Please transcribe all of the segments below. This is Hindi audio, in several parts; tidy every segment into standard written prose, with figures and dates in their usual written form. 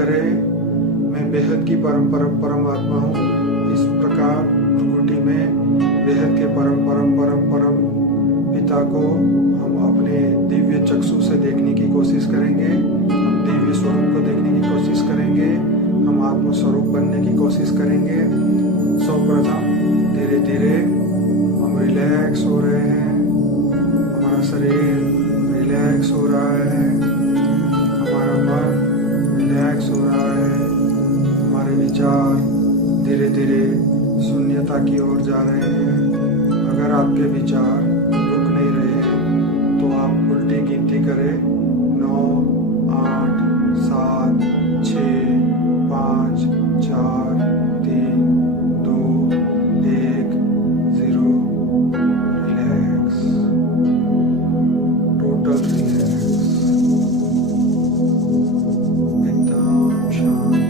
करे मैं बेहद की परमात्मा हूँ। इस प्रकार प्रकृति में बेहद के परम पिता को हम अपने दिव्य चक्षु से देखने की कोशिश करेंगे। हम दिव्य स्वरूप को देखने की कोशिश करेंगे। हम आत्म स्वरूप बनने की कोशिश करेंगे। सर्वप्रथम धीरे धीरे हम रिलैक्स हो रहे हैं। हमारा शरीर रिलैक्स हो रहा है, हमारा मन रिलैक्स हो रहा है, हमारे विचार धीरे धीरे शून्यता की ओर जा रहे हैं। अगर आपके विचार रुक नहीं रहे हैं तो आप उल्टी गिनती करें, 9, 8, 7, 6, 5, 4, 3, 2, 1, 0। रिलैक्स, टोटल रिलैक्स, एकदम शांति,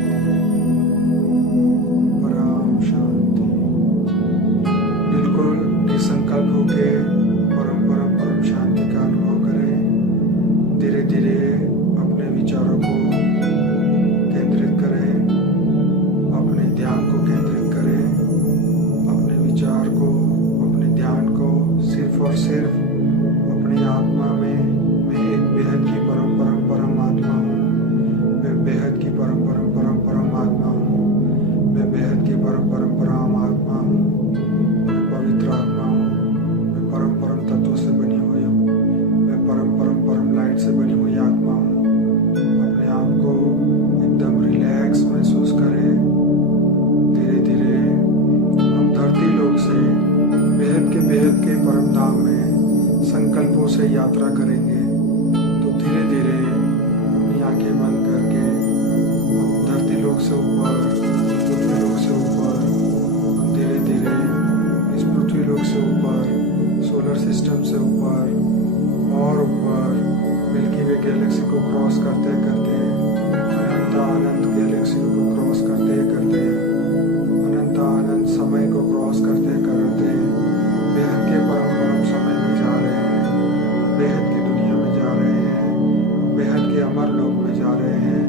परम शांति। बिल्कुल निसंकल्प होके परम शांति का अनुभव करें। धीरे धीरे अपने विचारों को केंद्रित करें, अपने ध्यान को केंद्रित करें, अपने विचार को, अपने ध्यान को सिर्फ और सिर्फ अपनी आत्मा में। मैं एक बेहद की परम आत्मा हूँ। मैं बेहद की परम आत्मा हूँ। मैं बेहद की परम आत्मा हूँ। मैं पवित्र आत्मा हूँ। मैं परम तत्वों से बनी हुई हूँ। मैं परम लाइट से बनी हुई आत्मा हूँ। अपने आप को एकदम रिलैक्स महसूस करें। धीरे धीरे हम धरती लोक से बेहद के परम धाम में संकल्पों से यात्रा करेंगे। तो धीरे धीरे अपनी आंखें बंद करके हम धरती लोक से ऊपर, पृथ्वी लोक से ऊपर, हम धीरे धीरे इस पृथ्वी लोक से ऊपर, सोलर सिस्टम से ऊपर और ऊपर मिल्की वे गैलेक्सी को क्रॉस करते करते, अनंत गैलेक्सी को क्रॉस करते करते, अनंत समय को क्रॉस करते करते बेहद के परम समय में जा रहे हैं। बेहद की दुनिया में जा रहे हैं। बेहद के अमर लोक में जा रहे हैं।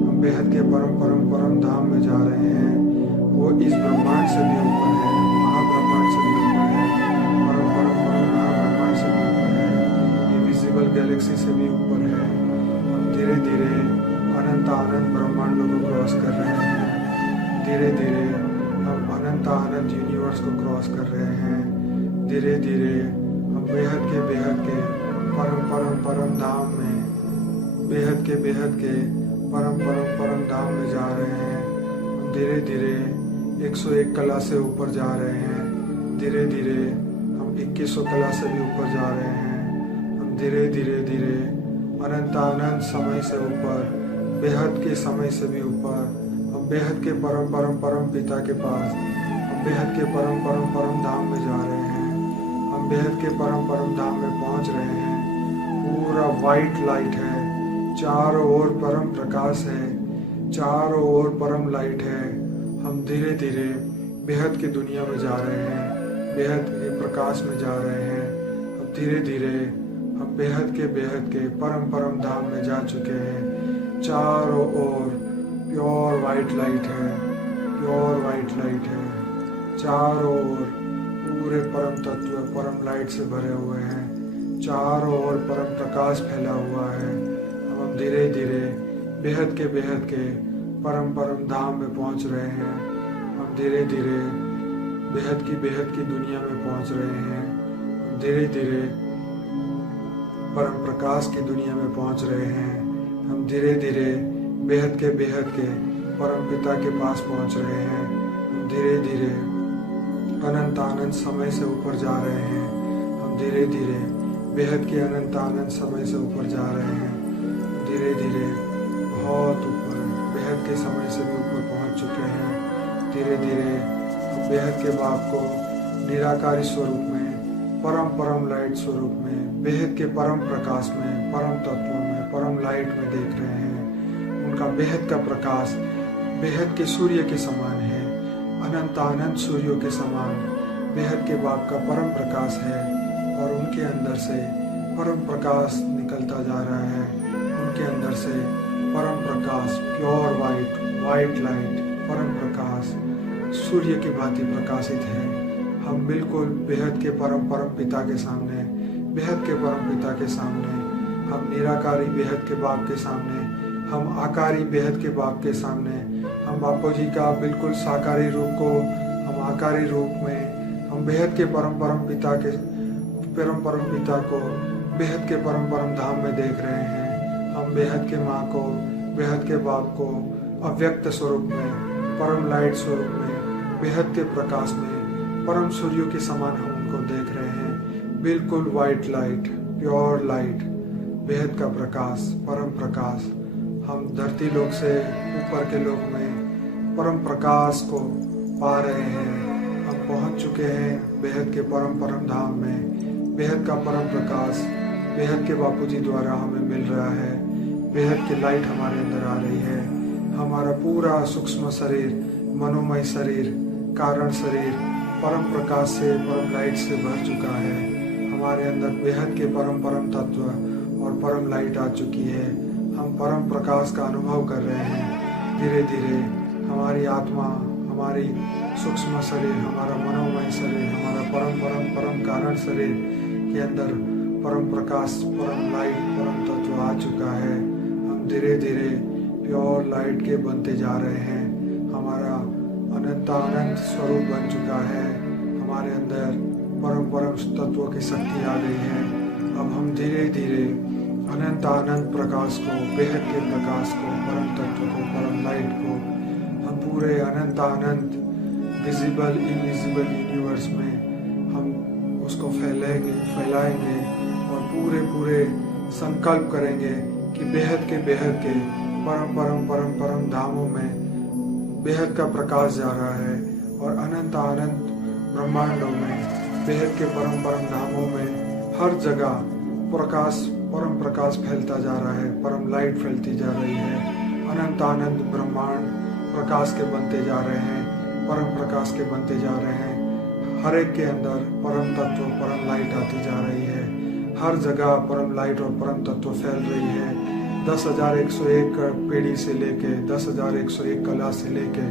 हम बेहद के परम धाम में जा रहे हैं। वो इस ब्रह्मांड से भी ऊपर है, महाब्रह्मांड से भी ऊपर है, परम महाब्रह्मांड से भी ऊपर है, इनविजिबल गैलेक्सी से भी ऊपर है। हम धीरे धीरे अनंत ब्रह्मांडों को क्रॉस कर रहे हैं। धीरे धीरे हम अनंत यूनिवर्स को क्रॉस कर रहे हैं। धीरे धीरे हम बेहद के परम धाम में, बेहद के परम धाम में जा रहे हैं। हम धीरे धीरे 101 कला से ऊपर जा रहे हैं। धीरे धीरे हम 2100 कला से भी ऊपर जा रहे हैं। हम धीरे धीरे अनंत समय से ऊपर, बेहद के समय से भी ऊपर, हम बेहद के परम पिता के पास, हम बेहद के परम धाम में जा रहे हैं। हम बेहद के परम धाम में पहुंच रहे हैं। पूरा वाइट लाइट है, चारों ओर परम प्रकाश है, चारों ओर परम लाइट है। हम धीरे धीरे बेहद की दुनिया में जा रहे हैं, बेहद के प्रकाश में जा रहे हैं। अब धीरे धीरे हम बेहद के परम धाम में जा चुके हैं। चारों ओर प्योर वाइट लाइट है, प्योर वाइट लाइट है। चारों ओर पूरे परम तत्व परम लाइट से भरे हुए हैं। चारों ओर परम प्रकाश फैला हुआ है। अब हम धीरे धीरे बेहद के परम धाम में पहुंच रहे हैं। हम धीरे धीरे बेहद की दुनिया में पहुंच रहे हैं। हम धीरे धीरे परम प्रकाश की दुनिया में पहुंच रहे हैं। हम धीरे धीरे बेहद के परम पिता के पास पहुंच रहे हैं। हम धीरे धीरे अनंत समय से ऊपर जा रहे हैं। हम धीरे धीरे बेहद के अनंत समय से ऊपर जा रहे हैं। धीरे धीरे बहुत ऊपर, बेहद के समय से भी ऊपर पहुंच चुके हैं। धीरे धीरे बेहद के बाप को निराकारी स्वरूप में, परम लाइट स्वरूप में, बेहद के परम प्रकाश में, परम तत्वों में, परम लाइट में देख रहे हैं। उनका बेहद का प्रकाश बेहद के सूर्य के समान है, अनंत सूर्यों के समान बेहद के बाप का परम प्रकाश है। और उनके अंदर से परम प्रकाश निकलता जा रहा है। उनके अंदर से परम प्रकाश, प्योर वाइट, वाइट लाइट, परम प्रकाश सूर्य की भांति प्रकाशित है। हम बिल्कुल बेहद के परम पिता के सामने, बेहद के परम पिता के सामने, हम निराकारी बेहद के बाप के सामने, हम आकारी बेहद के बाप के सामने, हम बापू जी का बिल्कुल साकारी रूप को हम आकारी रूप में, हम बेहद के परम पिता के परम पिता को बेहद के परम धाम में देख रहे हैं। हम बेहद के माँ को, बेहद के बाप को अव्यक्त स्वरूप में, परम लाइट स्वरूप में, बेहद के प्रकाश में, परम सूर्य के समान हम उनको देख रहे हैं। बिल्कुल वाइट लाइट, प्योर लाइट, बेहद का प्रकाश, परम प्रकाश। हम धरती लोक से ऊपर के लोक में परम प्रकाश को पा रहे हैं। हम पहुंच चुके हैं बेहद के परम धाम में। बेहद का परम प्रकाश बेहद के बापूजी द्वारा हमें मिल रहा है। बेहद की लाइट हमारे अंदर आ रही है। हमारा पूरा सूक्ष्म शरीर, मनोमय शरीर, कारण शरीर परम प्रकाश से, परम लाइट से भर चुका है। हमारे अंदर बेहद के परम तत्व और परम लाइट आ चुकी है। हम परम प्रकाश का अनुभव कर रहे हैं। धीरे धीरे हमारी आत्मा, हमारी सूक्ष्म शरीर, हमारा मनोमय शरीर, हमारा परम कारण शरीर के अंदर परम प्रकाश, परम लाइट, परम तत्व आ चुका है। हम धीरे धीरे प्योर लाइट के बनते जा रहे हैं। हमारा अनंत स्वरूप बन चुका है। हमारे अंदर परम तत्वों की शक्ति आ गई है। अब हम धीरे धीरे अनंत प्रकाश को, बेहद के प्रकाश को, परम तत्व को, परम लाइट को हम पूरे अनंत विजिबल इनविजिबल यूनिवर्स में हम उसको फैलाएंगे और पूरे संकल्प करेंगे कि बेहद के परम धामों में बेहद का प्रकाश जा रहा है और अनंत ब्रह्मांडों में बेहद के परम धामों में हर जगह परम प्रकाश फैलता जा रहा है। परम लाइट फैलती जा रही है। अनंत ब्रह्मांड प्रकाश के बनते जा रहे हैं, परम प्रकाश के बनते जा रहे हैं। हर एक के अंदर परम तत्व, परम लाइट आती जा रही है। हर जगह परम लाइट और परम तत्व फैल रही है। 10,101 पीढ़ी से लेके 10,101 कला से लेके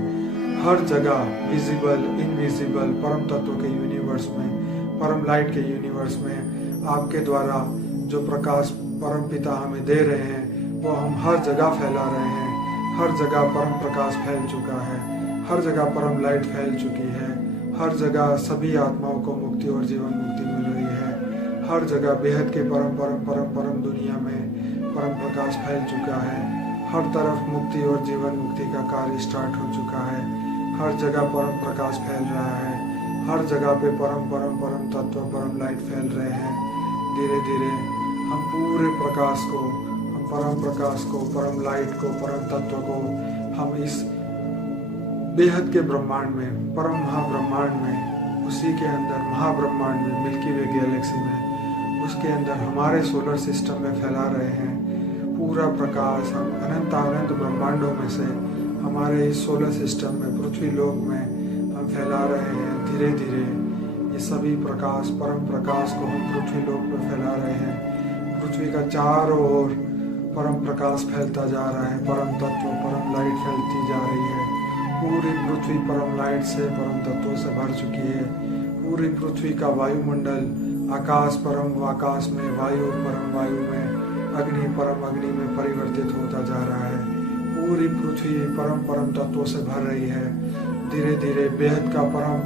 हर जगह विजिबल इनविजिबल परम तत्व के यूनिवर्स में, परम लाइट के यूनिवर्स में आपके द्वारा जो प्रकाश परम पिता हमें दे रहे हैं वो हम हर जगह फैला रहे हैं। हर जगह परम प्रकाश फैल चुका है। हर जगह परम लाइट फैल चुकी है। हर जगह सभी आत्माओं को मुक्ति और जीवन मुक्ति मिल रही है। हर जगह बेहद के परम दुनिया में परम प्रकाश फैल चुका है। हर तरफ मुक्ति और जीवन मुक्ति का कार्य स्टार्ट हो चुका है। हर जगह परम प्रकाश फैल रहा है। हर जगह पे परम तत्व, परम लाइट फैल रहे हैं। धीरे धीरे हम पूरे प्रकाश को, हम परम प्रकाश को, परम लाइट को, परम तत्व को हम इस बेहद के ब्रह्मांड में, परम महाब्रह्मांड में, उसी के अंदर महाब्रह्मांड में, मिल्की वे गैलेक्सी में, उसके अंदर हमारे सोलर सिस्टम में फैला रहे हैं। पूरा प्रकाश हम अनंत ब्रह्मांडों में से हमारे इस सोलर सिस्टम में, पृथ्वी लोक में हम फैला रहे हैं। धीरे धीरे ये सभी प्रकाश, परम प्रकाश को हम पृथ्वी लोक में फैला रहे हैं। पृथ्वी का चारों ओर परम प्रकाश फैलता जा रहा है। परम तत्व, परम लाइट फैलती जा रही है। पूरी पृथ्वी परम लाइट से, परम तत्वों से भर चुकी है। पूरी पृथ्वी का वायुमंडल, आकाश परम आकाश में, वायु परम वायु में, अग्नि परम अग्नि में परिवर्तित होता जा रहा है। पूरी पृथ्वी परम तत्वों से भर रही है। धीरे धीरे बेहद का परम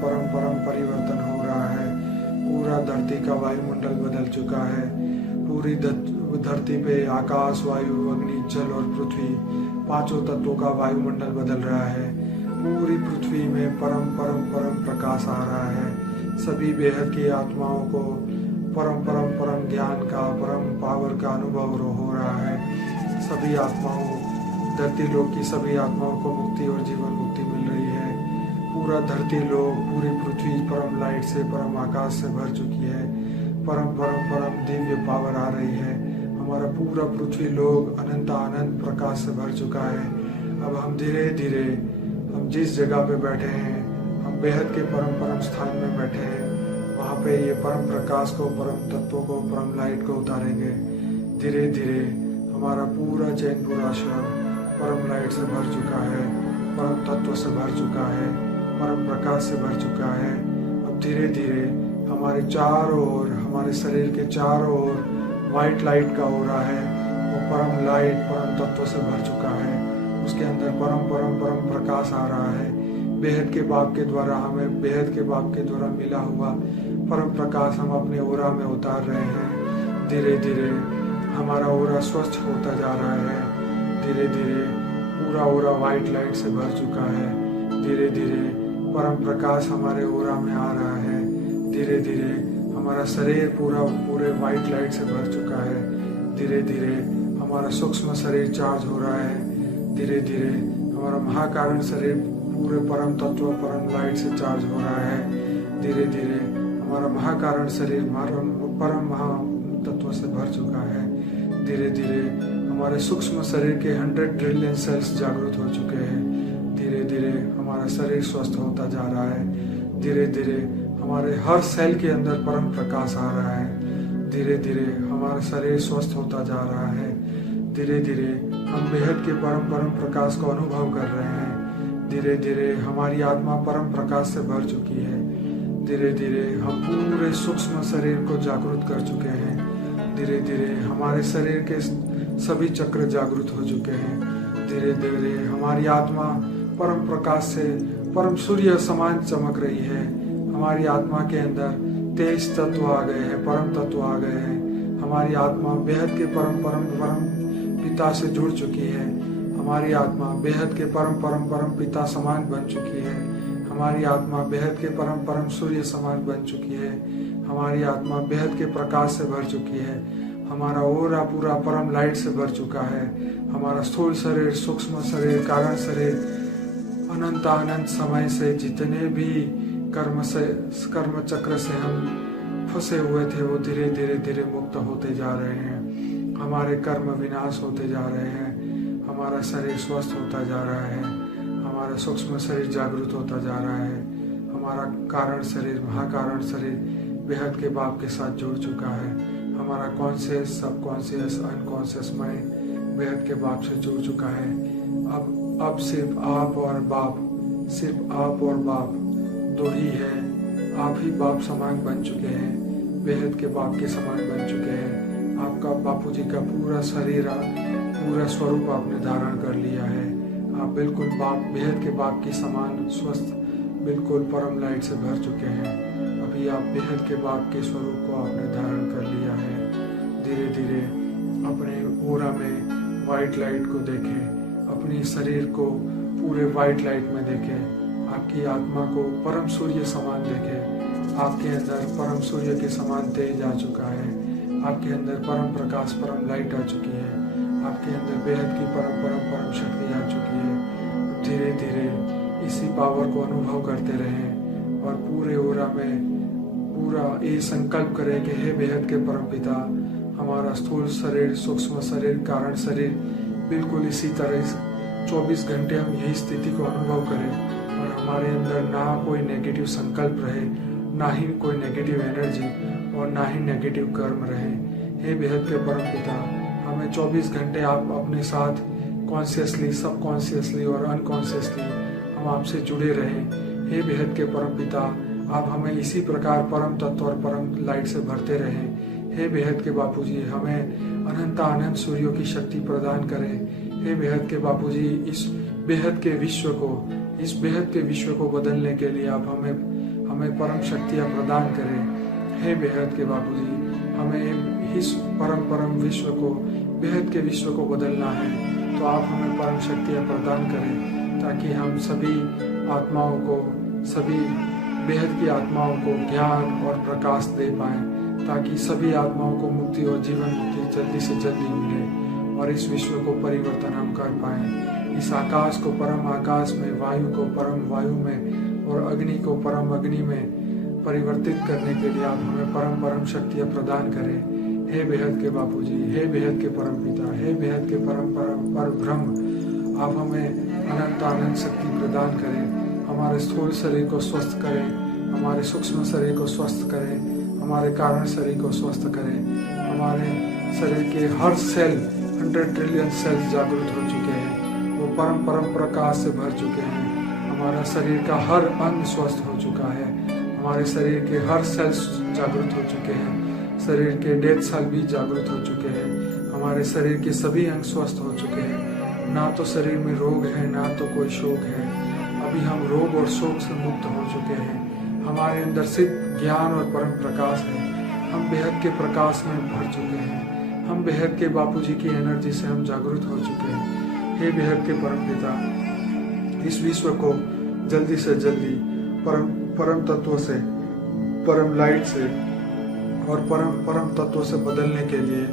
परिवर्तन हो रहा है। पूरा धरती का वायुमंडल बदल चुका है। पूरी धरती पे आकाश, वायु, अग्नि, जल और पृथ्वी पांचों तत्वों का वायुमंडल बदल रहा है। पूरी पृथ्वी में परम प्रकाश आ रहा है। सभी बेहद की आत्माओं को परम ज्ञान का, परम पावर का अनुभव हो रहा है। सभी आत्माओं, धरती लोक की सभी आत्माओं को मुक्ति और जीवन मुक्ति मिल रही है। पूरा धरती लोक, पूरी पृथ्वी परम लाइट से, परम आकाश से भर चुकी है। परम दिव्य पावर आ रही है। हमारा पूरा पृथ्वी लोक अनंत प्रकाश से भर चुका है। अब हम धीरे धीरे, हम जिस जगह पे बैठे हैं, हम बेहद के परम स्थान में बैठे हैं, वहाँ पे ये परम प्रकाश को, परम तत्वों को, परम लाइट को उतारेंगे। धीरे धीरे हमारा पूरा चैनपुर आश्रम परम लाइट से भर चुका है, परम तत्व से भर चुका है, परम प्रकाश से भर चुका है। अब धीरे धीरे हमारे चारों ओर, हमारे शरीर के चारों ओर वाइट लाइट का हो रहा है। वो परम लाइट परम तत्व से भर चुका है। उसके अंदर परम परम परम प्रकाश आ रहा है। बेहद के बाप के द्वारा, हमें बेहद के बाप के द्वारा मिला हुआ परम प्रकाश हम अपने ओरा में उतार रहे हैं। धीरे धीरे हमारा ओरा स्वच्छ होता जा रहा है। धीरे धीरे पूरा ओरा वाइट लाइट से भर चुका है। धीरे धीरे परम प्रकाश हमारे ओरा में आ रहा है। धीरे धीरे हमारा शरीर पूरे वाइट लाइट से भर चुका है। धीरे धीरे हमारा सूक्ष्म शरीर चार्ज हो रहा है। धीरे धीरे हमारा महाकारण शरीर पूरे परम तत्व परम लाइट से चार्ज हो रहा है। धीरे धीरे हमारा महाकारण शरीर परम महा तत्व से भर चुका है। धीरे धीरे हमारे सूक्ष्म शरीर के 100 ट्रिलियन सेल्स जागृत हो चुके हैं। धीरे धीरे हमारा शरीर स्वस्थ होता जा रहा है। धीरे धीरे हमारे हर सेल के अंदर परम प्रकाश आ रहा है। धीरे धीरे हमारा शरीर स्वस्थ होता जा रहा है। धीरे धीरे हम बेहद के परम प्रकाश को अनुभव कर रहे हैं। धीरे धीरे हमारी आत्मा परम प्रकाश से भर चुकी है। धीरे धीरे हम पूरे सूक्ष्म शरीर को जागृत कर चुके हैं। धीरे धीरे हमारे शरीर के सभी चक्र जागृत हो चुके हैं। धीरे धीरे हमारी आत्मा परम प्रकाश से परम सूर्य समान चमक रही है। हमारी आत्मा के अंदर तेज तत्व आ गए हैं, परम तत्व आ गए हैं। हमारी आत्मा बेहद के परम पिता से जुड़ चुकी है। हमारी आत्मा बेहद के परम पिता समान बन चुकी है। हमारी आत्मा बेहद के परम सूर्य समान बन चुकी है। हमारी आत्मा बेहद के प्रकाश से भर चुकी है। हमारा ओरा पूरा परम लाइट से भर चुका है। हमारा स्थूल शरीर, सूक्ष्म शरीर, कारण शरीर अनंत समय से जितने भी कर्म चक्र से हम फंसे हुए थे वो धीरे धीरे मुक्त होते जा रहे हैं। हमारे कर्म विनाश होते जा रहे हैं। हमारा शरीर स्वस्थ होता जा रहा है। हमारा सूक्ष्म शरीर जागृत होता जा रहा है। हमारा कारण शरीर, महाकारण शरीर बेहद के बाप के साथ जुड़ चुका है। हमारा कॉन्शियस, सबकॉन्शियस, अनकॉन्शियस माइंड बेहद के बाप से जुड़ चुका है। अब सिर्फ आप और बाप, सिर्फ आप और बाप दो ही है। आप ही बाप समान बन चुके हैं, बेहद के बाप के समान बन चुके हैं। आपका बापूजी का पूरा शरीर, पूरा स्वरूप आपने धारण कर लिया है। आप बिल्कुल बाप, बेहद के बाप के समान स्वस्थ, बिल्कुल परम लाइट से भर चुके हैं। अभी आप बेहद के बाप के स्वरूप को आपने धारण कर लिया है। धीरे धीरे अपने ओरा में वाइट लाइट को देखें, अपने शरीर को पूरे वाइट लाइट में देखें। आपकी आत्मा को परम सूर्य समान देखें। आपके अंदर परम सूर्य के समान तेज आ चुका है। आपके अंदर परम प्रकाश, परम लाइट आ चुकी है। आपके अंदर बेहद की परम शक्ति आ चुकी है। धीरे धीरे इसी पावर को अनुभव करते रहें और पूरे ओरा में पूरा ये संकल्प करें कि हे बेहद के परम पिता, हमारा स्थूल शरीर, सूक्ष्म शरीर, कारण शरीर बिल्कुल इसी तरह 24 घंटे हम यही स्थिति को अनुभव करें और हमारे अंदर ना कोई नेगेटिव संकल्प रहे, ना ही कोई नेगेटिव एनर्जी और ना ही नेगेटिव कर्म रहे। हे बेहद के परम पिता, हमें 24 घंटे आप अपने साथ कॉन्शियसली, सबकॉन्शियसली और अनकॉन्शियसली हम आपसे जुड़े रहें। हे बेहद के परम पिता, आप हमें इसी प्रकार परम तत्व और परम लाइट से भरते रहें। हे बेहद के बापूजी, हमें अनंत सूर्यों की शक्ति प्रदान करें। हे बेहद के बापूजी, इस बेहद के विश्व को बदलने के लिए आप हमें परम शक्तियाँ प्रदान करें। हे बेहद के बापूजी, हमें इस परम विश्व को, बेहद के विश्व को बदलना है, तो आप हमें परम शक्तियाँ प्रदान करें ताकि हम सभी आत्माओं को, सभी बेहद की आत्माओं को ज्ञान और प्रकाश दे पाएं, ताकि सभी आत्माओं को मुक्ति और जीवन मुक्ति जल्दी से जल्दी मिले और इस विश्व को परिवर्तन हम कर पाएं। इस आकाश को परम आकाश में, वायु को परम वायु में और अग्नि को परम अग्नि में परिवर्तित करने के लिए आप हमें परम शक्तियाँ प्रदान करें। हे बेहद के बापूजी, हे बेहद के परम पिता, हे बेहद के परम ब्रह्म, आप हमें अनंत शक्ति प्रदान करें। हमारे स्थूल शरीर को स्वस्थ करें, हमारे सूक्ष्म शरीर को स्वस्थ करें, हमारे कारण शरीर को स्वस्थ करें। हमारे शरीर के हर सेल, 100 ट्रिलियन सेल्स जागृत हो चुके हैं। परम परम प्रकाश से भर चुके हैं। हमारा शरीर का हर अंग स्वस्थ हो चुका है। हमारे शरीर के हर सेल्स जागृत हो चुके हैं। शरीर के डेड सेल भी जागृत हो चुके हैं। हमारे शरीर के सभी अंग स्वस्थ हो चुके हैं। ना तो शरीर में रोग है, ना तो कोई शोक है। अभी हम रोग और शोक से मुक्त हो चुके हैं। हमारे अंदर सिर्फ ज्ञान और परम प्रकाश है। हम बेहद के प्रकाश में भर चुके हैं। हम बेहद के बापूजी की एनर्जी से हम जागृत हो चुके हैं। हे बेहद के परम पिता, इस विश्व को जल्दी से जल्दी परम तत्व से, परम लाइट से और परम तत्व से बदलने के लिए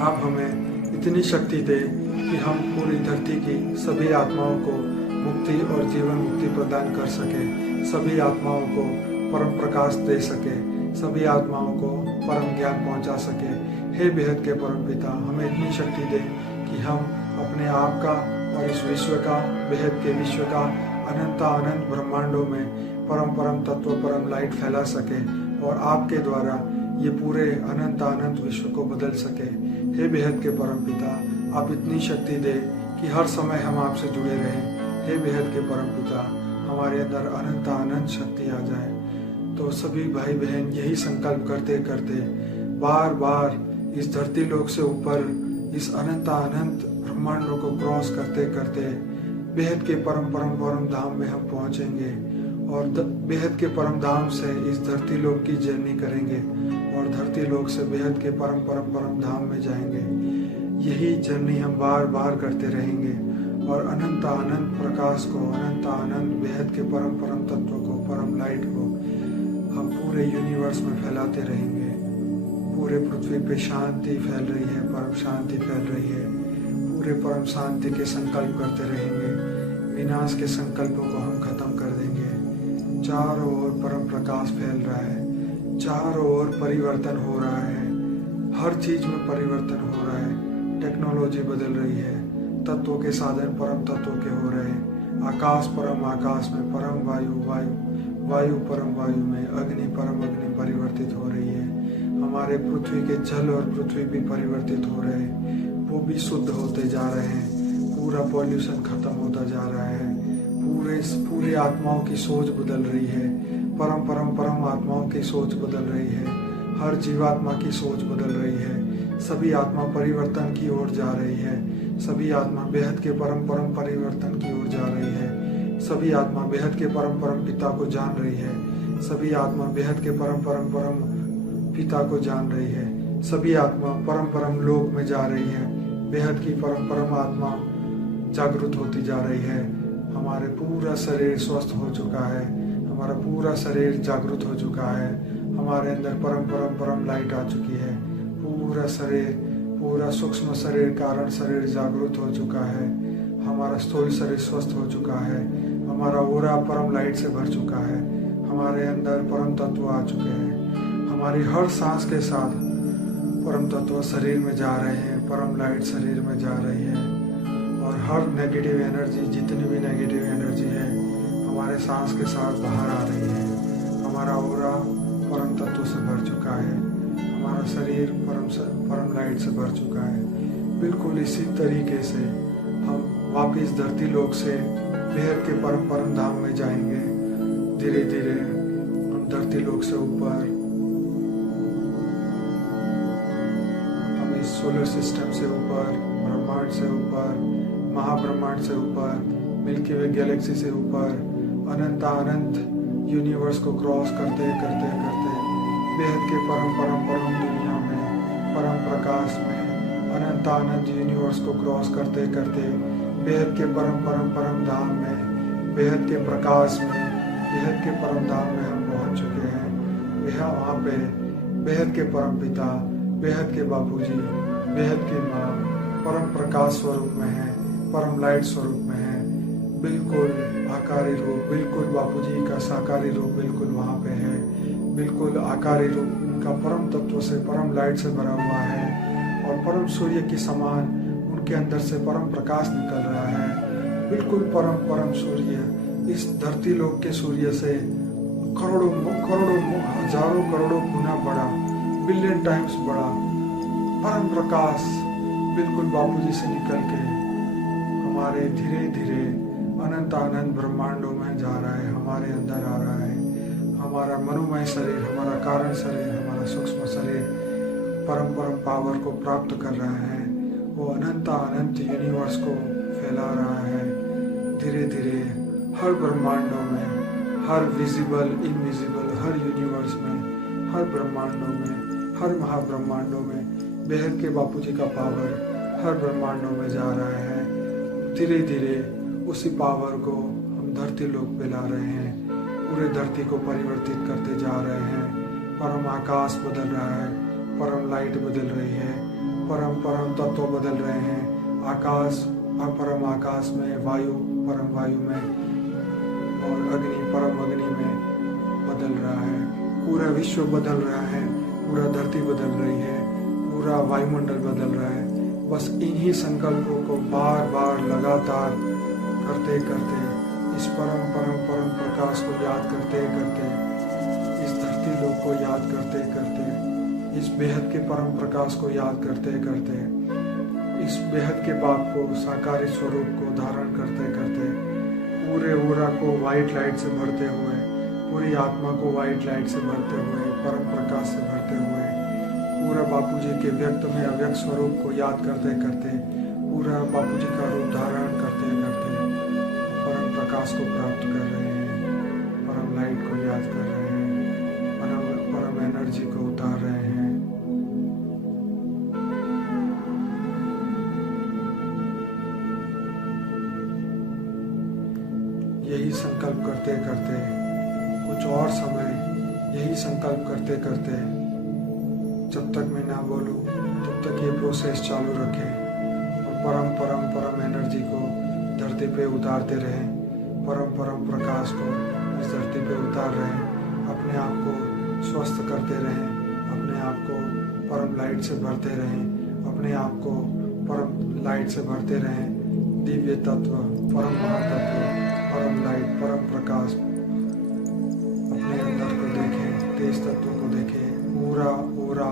आप हमें इतनी शक्ति दे कि हम पूरी धरती की सभी आत्माओं को मुक्ति और जीवन मुक्ति प्रदान कर सके, सभी आत्माओं को परम प्रकाश दे सके, सभी आत्माओं को परम ज्ञान पहुंचा सके। हे बेहद के परम पिता, हमें इतनी शक्ति दे कि हम अपने आप का और इस विश्व का, बेहद के विश्व का अनंत ब्रह्मांडों में परम तत्व, परम लाइट फैला सके और आपके द्वारा ये पूरे अनंत विश्व को बदल सके। हे बेहद के परम पिता, आप इतनी शक्ति दे कि हर समय हम आपसे जुड़े रहें। हे बेहद के परम पिता, हमारे अंदर अनंत शक्ति आ जाए। तो सभी भाई बहन यही संकल्प करते करते बार बार इस धरती लोक से ऊपर इस अनंत ब्रह्मांडों को क्रॉस करते करते बेहद के परम धाम में हम पहुंचेंगे और बेहद के परम धाम से इस धरती लोक की जर्नी करेंगे और धरती लोक से बेहद के परम धाम में जाएंगे। यही जर्नी हम बार बार करते रहेंगे और अनंत प्रकाश को, अनंत बेहद के परम तत्व को, परम लाइट को हम पूरे यूनिवर्स में फैलाते रहेंगे। पूरे पृथ्वी पे शांति फैल रही है, परम शांति फैल रही है। पूरे परम शांति के संकल्प करते रहेंगे। विनाश के संकल्पों को हम खत्म कर देंगे। चारों ओर परम प्रकाश फैल रहा है, चारों ओर परिवर्तन हो रहा है, हर चीज में परिवर्तन हो रहा है। टेक्नोलॉजी बदल रही है, तत्वों के साधन परम तत्वों के हो रहे हैं। आकाश परम आकाश में, परम वायु परम वायु में, अग्नि परम अग्नि परिवर्तित हो रही है। हमारे पृथ्वी के जल और पृथ्वी भी परिवर्तित हो रहे हैं, वो भी शुद्ध होते जा रहे हैं। पूरा पॉल्यूशन खत्म होता जा रहा है। पूरे आत्माओं की सोच बदल रही है। परम आत्माओं की सोच बदल रही है। हर जीवात्मा की सोच बदल रही है। सभी आत्मा परिवर्तन की ओर जा रही है। सभी आत्मा बेहद के परम परिवर्तन की ओर जा रही है। सभी आत्मा बेहद के परम पिता को जान रही है। सभी आत्मा बेहद के परम पिता को जान रही है। सभी आत्मा परम लोक में जा रही है। बेहद की परम आत्मा जागृत होती जा रही है। हमारे पूरा शरीर स्वस्थ हो चुका है। हमारा पूरा शरीर जागृत हो चुका है। हमारे अंदर परम लाइट आ चुकी है। पूरा शरीर, पूरा सूक्ष्म शरीर, कारण शरीर जागृत हो चुका है। हमारा स्थूल शरीर स्वस्थ हो चुका है। हमारा ओरा परम लाइट से भर चुका है। हमारे अंदर परम तत्व आ चुके हैं। हमारी हर सांस के साथ परम तत्व शरीर में जा रहे हैं। परम लाइट शरीर में जा रही है और हर नेगेटिव एनर्जी, जितनी भी नेगेटिव एनर्जी है, हमारे सांस के साथ बाहर आ रही है। हमारा ओरा परम तत्व से भर चुका है। हमारा शरीर परम लाइट से भर चुका है। बिल्कुल इसी तरीके से हम वापिस धरती लोक से बेहद के परम धाम में जाएंगे। धीरे धीरे हम धरती लोक से ऊपर, हम इस सोलर सिस्टम से ऊपर, ब्रह्मांड से ऊपर, महाब्रह्मांड से ऊपर, मिल्की वे गैलेक्सी से ऊपर, अनंत यूनिवर्स को क्रॉस करते करते करते बेहद के परम दुनिया में, परम प्रकाश में, अनंत यूनिवर्स को क्रॉस करते करते बेहद के परम धाम में, बेहद के प्रकाश में, बेहद के परम धाम में हम पहुंच चुके हैं। वहाँ पे बेहद के परम पिता, बेहद के बापूजी, बेहद की माँ परम प्रकाश स्वरूप में है, परम लाइट स्वरूप में है। बिल्कुल आकारी रूप, बिल्कुल बापूजी का साकारी रूप बिल्कुल वहाँ पे है। बिल्कुल आकारी रूप उनका परम तत्व से, परम लाइट से भरा हुआ है और परम सूर्य के समान उनके अंदर से परम प्रकाश निकल रहा है। बिल्कुल परम सूर्य इस धरती लोक के सूर्य से करोड़ों हजारों करोड़ों गुना बड़ा, बिलियन टाइम्स बड़ा परम प्रकाश बिल्कुल बापूजी से निकल के हमारे धीरे धीरे अनंत अनंत ब्रह्मांडों में जा रहा है, हमारे अंदर आ रहा है। हमारा मनोमय शरीर, हमारा कारण शरीर, हमारा सूक्ष्म शरीर परम परम पावर को प्राप्त कर रहा है। वो अनंत अनंत यूनिवर्स को फैला रहा है धीरे धीरे हर ब्रह्मांडों में, हर विजिबल इनविजिबल, हर यूनिवर्स में, हर ब्रह्मांडों में, हर महाब्रह्मांडों में बेहद के बापूजी का पावर हर ब्रह्मांडों में जा रहा है। धीरे धीरे उसी पावर को हम धरती लोक पे ला रहे हैं, पूरे धरती को परिवर्तित करते जा रहे हैं। परम आकाश बदल रहा है, परम लाइट बदल रही है, परम परम तत्व बदल रहे हैं। आकाश परम आकाश में, वायु परम वायु में, और अग्नि परम अग्नि में बदल रहा है। पूरा विश्व बदल रहा है, पूरा धरती बदल रही है, पूरा वायुमंडल बदल रहा है। बस इन्हीं संकल्पों को बार बार लगातार करते करते, इस परम परम परम प्रकाश को याद करते करते, इस धरती लोक को याद करते करते, इस बेहद के परम प्रकाश को याद करते करते, इस बेहद के बाप को, साकारी स्वरूप को धारण करते करते, पूरे ओरा को वाइट लाइट से भरते हुए, पूरी आत्मा को वाइट लाइट से भरते हुए, परम प्रकाश से भरते हुए, पूरा बापूजी के व्यक्त में अव्यक्त स्वरूप को याद करते करते, पूरा बापूजी का रूप धारण करते करते परम प्रकाश को प्राप्त कर रहे हैं, परम लाइट को याद कर रहे हैं, परम एनर्जी को उतार रहे हैं। यही संकल्प करते करते कुछ और समय, यही संकल्प करते करते, जब तक मैं ना बोलूं तब तक ये प्रोसेस चालू रखें और परम परम परम एनर्जी को धरती पे उतारते रहें, परम परम प्रकाश को इस धरती पे उतार रहें, अपने आप को स्वस्थ करते रहें, अपने आप को परम लाइट से भरते रहें, अपने आप को परम लाइट से भरते रहें। दिव्य तत्व, परम महातत्व, परम लाइट, परम प्रकाश अपने अंदर को देखें, तेज तत्व को देखें। पूरा पूरा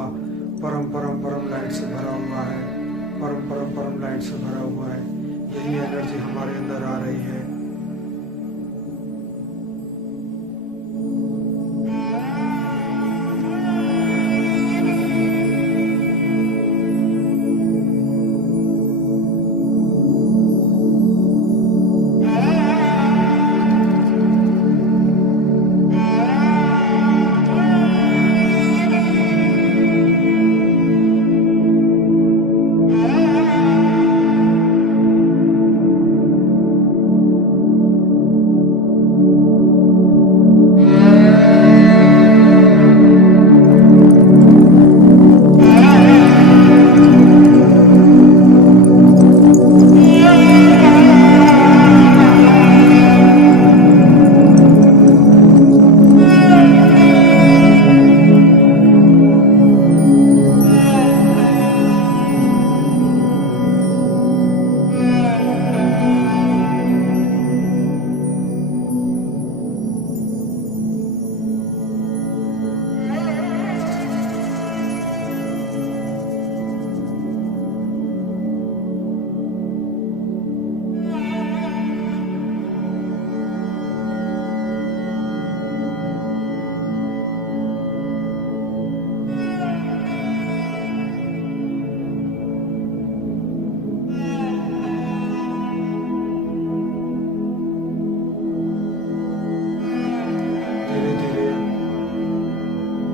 परम परम परम लाइट से भरा हुआ है, परम परम परम लाइट से भरा हुआ है। यही एनर्जी हमारे अंदर आ रही है।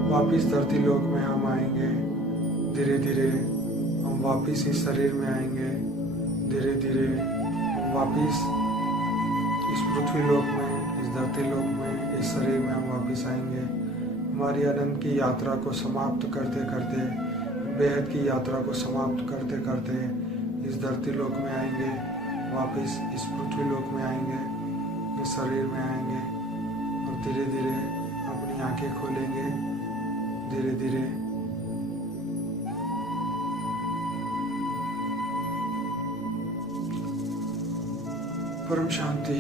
वापिस धरती लोक में हम आएंगे, धीरे धीरे हम वापिस इस शरीर में आएंगे, धीरे धीरे हम वापिस इस पृथ्वी लोक में, इस धरती लोक में, इस शरीर में हम वापिस आएंगे। हमारी अनंत की यात्रा को समाप्त करते करते, बेहद की यात्रा को समाप्त करते करते इस धरती लोक में आएंगे, वापिस इस पृथ्वी लोक में आएंगे, इस शरीर में आएंगे और धीरे धीरे अपनी आंखें खोलेंगे। धीरे धीरे परम शांति।